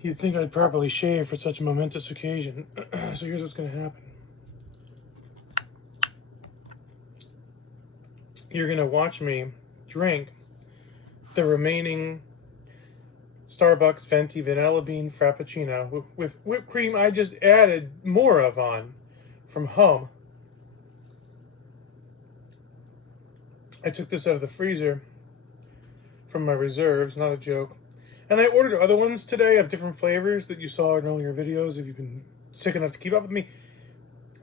You'd think I'd properly shave for such a momentous occasion. So here's what's going to happen. You're going to watch me drink the remaining Starbucks Venti Vanilla Bean Frappuccino with whipped cream I just added more of on from home. I took this out of the freezer from my reserves, not a joke. And I ordered other ones today of different flavors that you saw in earlier videos if you've been sick enough to keep up with me.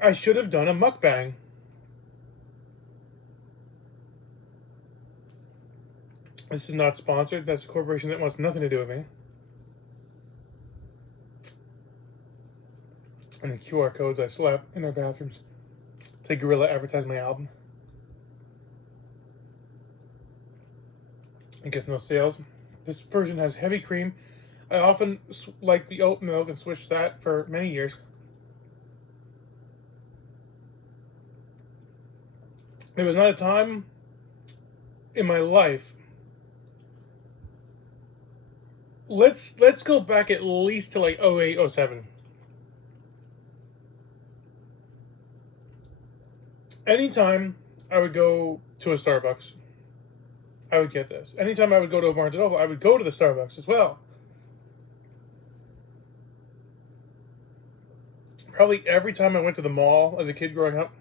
I should have done a mukbang. This is not sponsored. That's a corporation that wants nothing to do with me. And the QR codes I slap in their bathrooms. Say Gorilla advertise my album. I guess no sales. This version has heavy cream. I often like the oat milk and switched that for many years. There was not a time in my life. Let's go back at least to like 08, 07. Anytime I would go to a Starbucks, I would get this. Anytime I would go to a Barnes & Noble, I would go to the Starbucks as well. Probably every time I went to the mall as a kid growing up.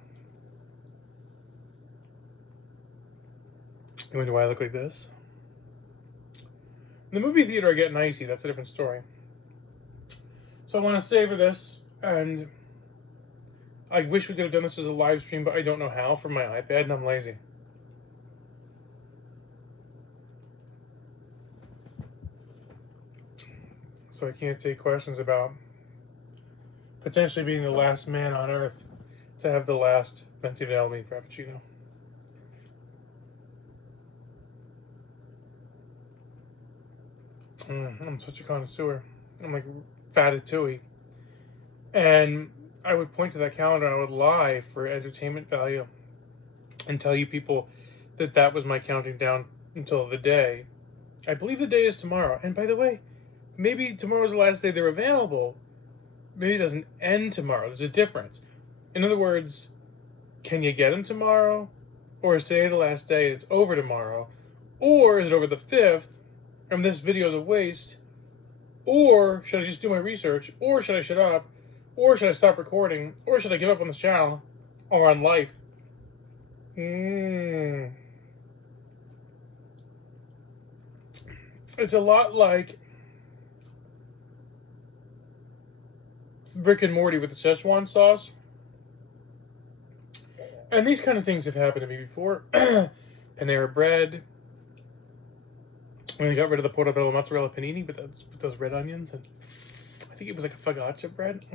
You wonder why I look like this? In the movie theater, I get an icy. That's a different story. So I want to savor this, and I wish we could have done this as a live stream, but I don't know how from my iPad, and I'm lazy. So I can't take questions about potentially being the last man on Earth to have the last Venti Vanilla Bean Frappuccino. I'm such a connoisseur. I'm like Fatatouille. And I would point to that calendar and I would lie for entertainment value and tell you people that that was my counting down until the day. I believe the day is tomorrow. And by the way, maybe tomorrow's the last day they're available. Maybe it doesn't end tomorrow. There's a difference. In other words, can you get them tomorrow? Or is today the last day and it's over tomorrow? Or is it over the 5th and this video is a waste? Or should I just do my research? Or should I shut up? Or should I stop recording? Or should I give up on this channel? Or on life? It's a lot like Rick and Morty with the Szechuan sauce. And these kind of things have happened to me before. Panera Bread. When they got rid of the portobello mozzarella panini with those red onions. And I think it was like a focaccia bread.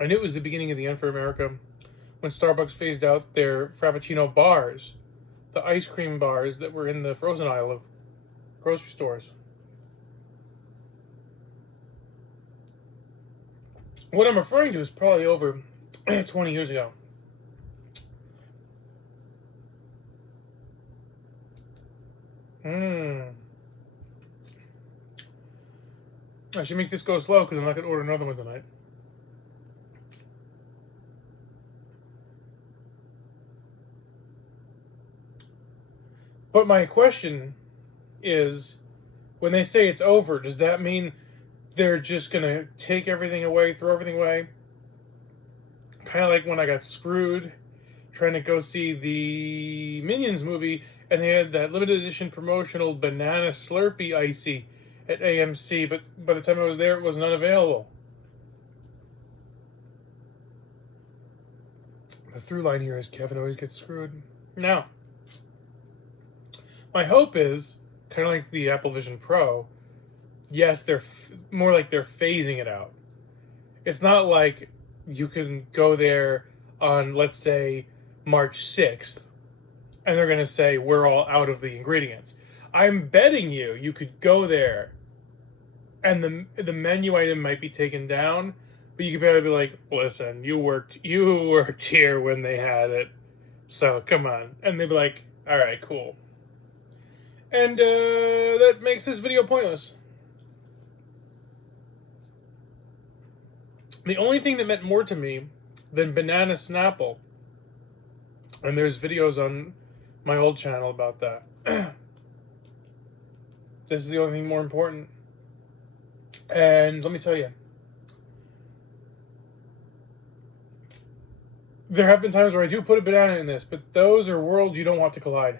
I knew it was the beginning of the end for America when Starbucks phased out their Frappuccino bars. The ice cream bars that were in the frozen aisle of grocery stores. What I'm referring to is probably over 20 years ago. I should make this go slow because I'm not going to order another one tonight. But my question is, when they say it's over, does that mean they're just going to take everything away, throw everything away? Kind of like when I got screwed trying to go see the Minions movie and they had that limited edition promotional banana Slurpee icy at AMC, but by the time I was there, it wasn't unavailable. The through line here is Kevin always gets screwed. Now, my hope is, kind of like the Apple Vision Pro, yes, they're more like they're phasing it out. It's not like you can go there on, let's say, March 6th, and they're going to say, we're all out of the ingredients. I'm betting you could go there, and the menu item might be taken down, but you could probably be like, listen, you worked here when they had it, so come on. And they'd be like, all right, cool. And that makes this video pointless. The only thing that meant more to me than banana Snapple, and there's videos on my old channel about that. This is the only thing more important. And let me tell you, there have been times where I do put a banana in this, but those are worlds you don't want to collide.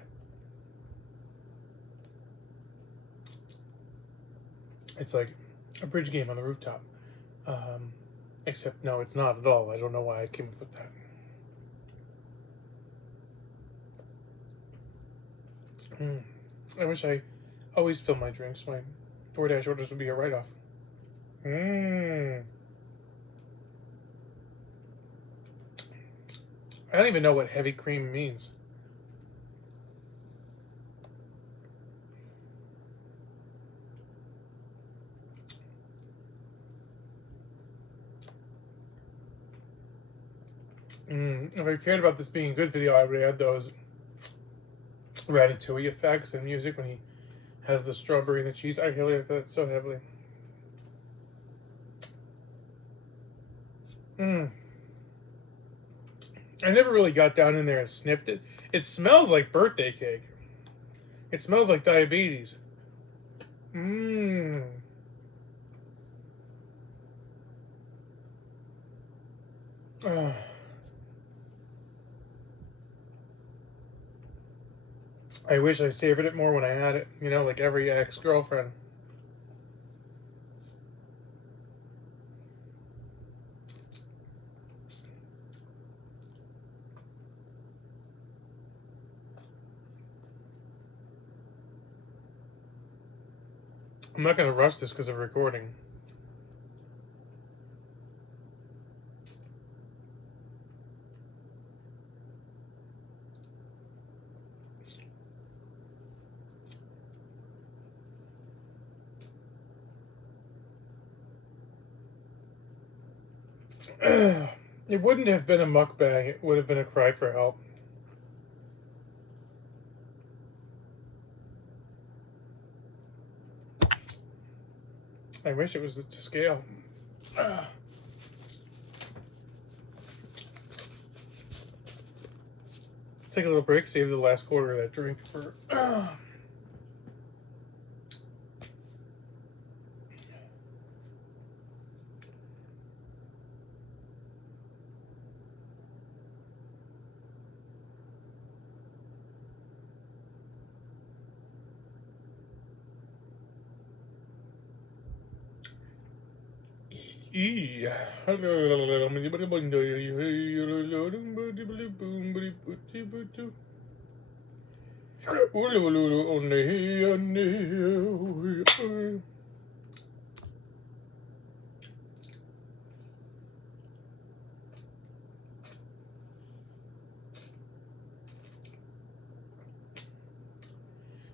It's like a bridge game on the rooftop. Except, no, it's not at all. I don't know why I came up with that. I wish I always fill my drinks. My DoorDash orders would be a write-off. I don't even know what heavy cream means. If I cared about this being a good video, I would add those ratatouille effects and music when he has the strawberry and the cheese. I really like that so heavily. I never really got down in there and sniffed it. It smells like birthday cake. It smells like diabetes. I wish I savored it more when I had it, you know, like every ex-girlfriend. I'm not going to rush this because of recording. It wouldn't have been a mukbang, it would have been a cry for help. I wish it was to scale. Take a little break, save the last quarter of that drink for...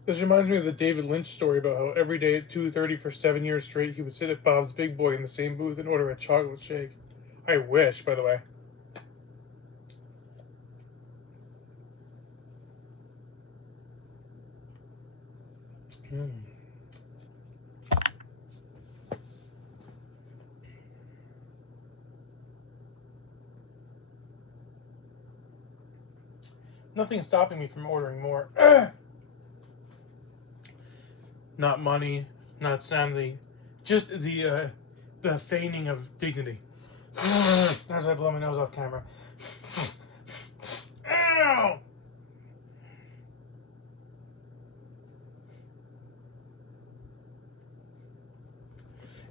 This reminds me of the David Lynch story about how every day at 2:30 for 7 years straight he would sit at Bob's Big Boy in the same booth and order a chocolate shake. I wish, by the way. Nothing's stopping me from ordering more. Not money, not sanity, just the feigning of dignity. As I blow my nose off camera. Ow!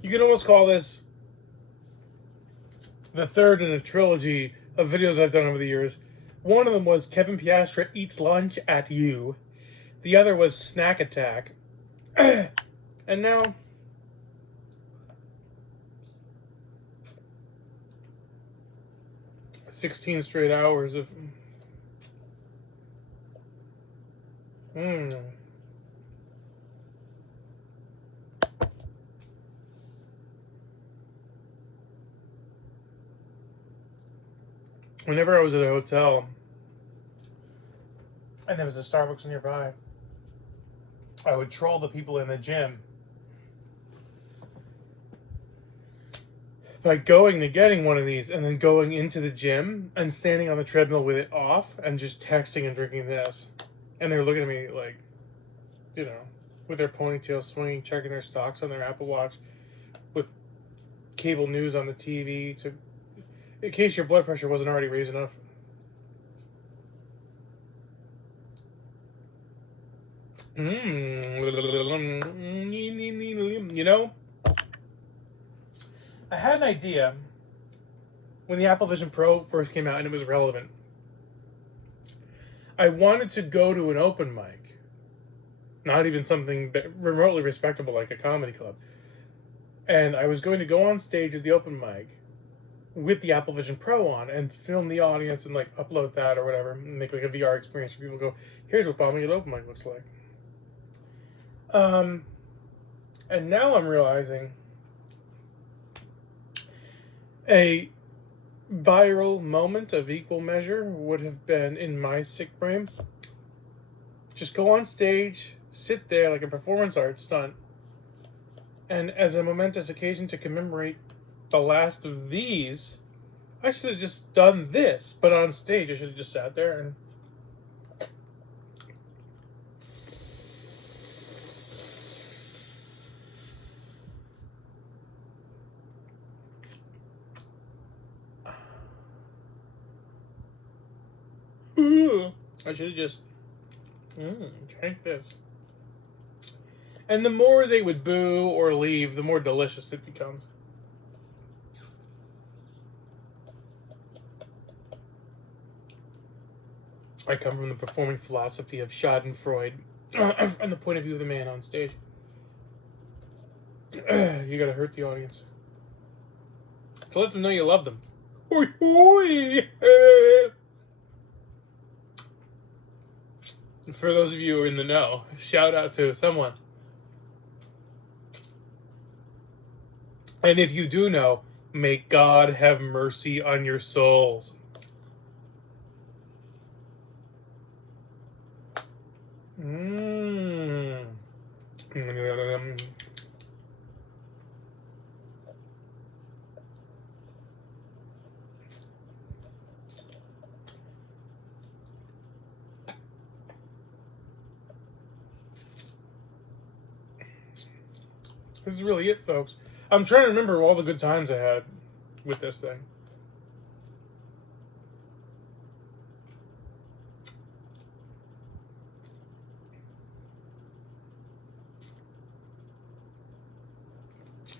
You can almost call this the third in a trilogy of videos I've done over the years. One of them was Kevin Piastra eats lunch at you. The other was Snack Attack. And now, "16 straight hours of Whenever I was at a hotel and there was a Starbucks nearby, I would troll the people in the gym by going to getting one of these and then going into the gym and standing on the treadmill with it off and just texting and drinking this. And they're looking at me like, you know, with their ponytails swinging, checking their stocks on their Apple Watch, with cable news on the TV, to in case your blood pressure wasn't already raised enough. You know, I had an idea when the Apple Vision Pro first came out and it was relevant. I wanted to go to an open mic, not even something remotely respectable like a comedy club. And I was going to go on stage at the open mic with the Apple Vision Pro on and film the audience and like upload that or whatever, and make like a VR experience for people to go, here's what bombing at open mic looks like. And now I'm realizing a viral moment of equal measure would have been in my sick brain. Just go on stage, sit there like a performance art stunt, and as a momentous occasion to commemorate the last of these, I should have just done this, but on stage I should have just sat there and I should have just drank this. And the more they would boo or leave, the more delicious it becomes. I come from the performing philosophy of Schadenfreude from the point of view of the man on stage. You gotta hurt the audience to let them know you love them. Hoi, hoi. For those of you who are in the know, shout out to someone. And if you do know, may God have mercy on your souls. This is really it, folks. I'm trying to remember all the good times I had with this thing.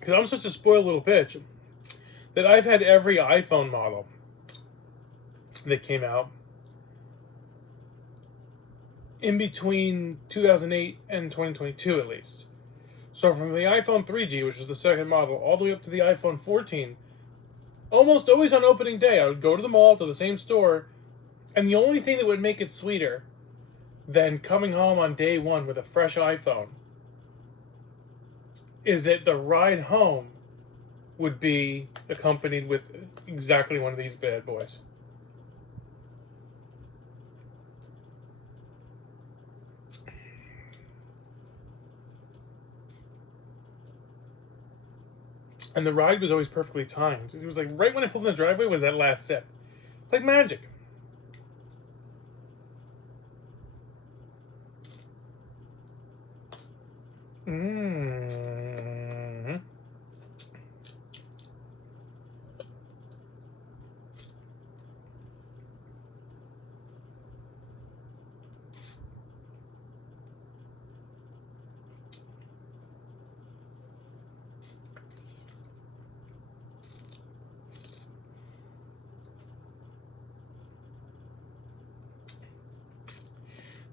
Because I'm such a spoiled little bitch that I've had every iPhone model that came out in between 2008 and 2022 at least. So from the iPhone 3G, which was the second model, all the way up to the iPhone 14, almost always on opening day, I would go to the mall, to the same store, and the only thing that would make it sweeter than coming home on day one with a fresh iPhone is that the ride home would be accompanied with exactly one of these bad boys. And the ride was always perfectly timed. It was like right when I pulled in the driveway was that last sip. Like magic.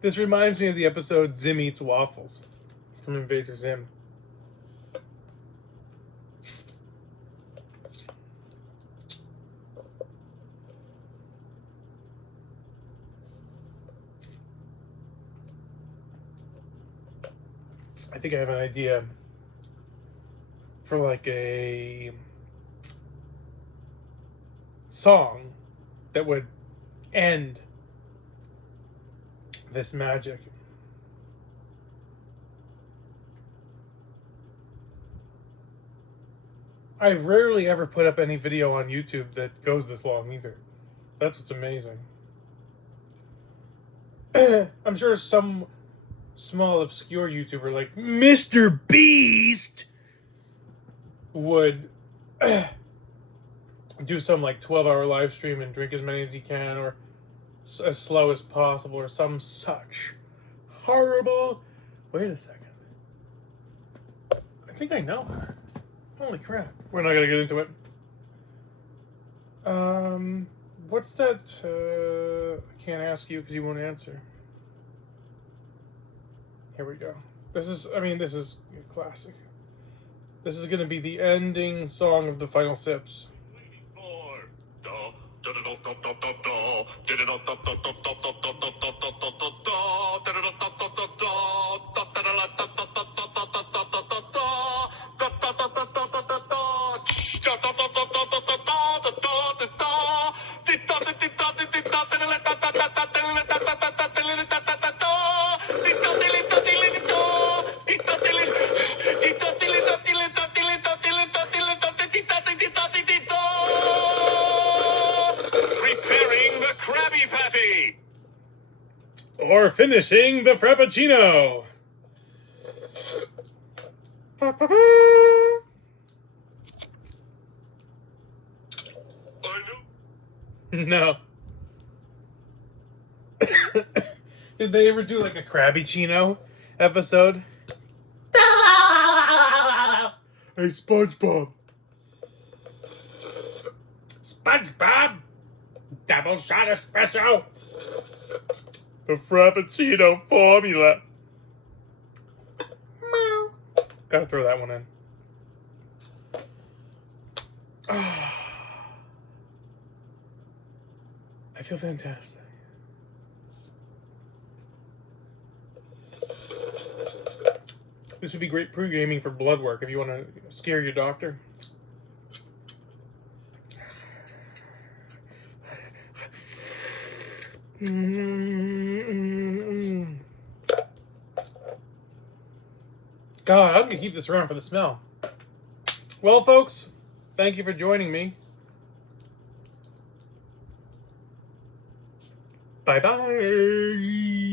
This reminds me of the episode Zim Eats Waffles from Invader Zim. I think I have an idea for like a song that would end this magic. I rarely ever put up any video on YouTube that goes this long either. That's what's amazing. I'm sure some small obscure YouTuber like Mr. Beast would do some like 12-hour live stream and drink as many as he can, or as slow as possible, or some such horrible. Wait a second. I think I know her. Holy crap. We're not gonna get into it. What's that? I can't ask you because you won't answer. Here we go. This is a classic. This is gonna be the ending song of the Final Sips. Or finishing the Frappuccino. No. Did they ever do like a Krabby-Chino episode? Hey, SpongeBob. SpongeBob, double shot espresso. The Frappuccino formula. Meow. Gotta throw that one in. I feel fantastic. This would be great pre-gaming for blood work if you want to scare your doctor. God, I'm gonna keep this around for the smell. Well, folks, thank you for joining me. Bye-bye.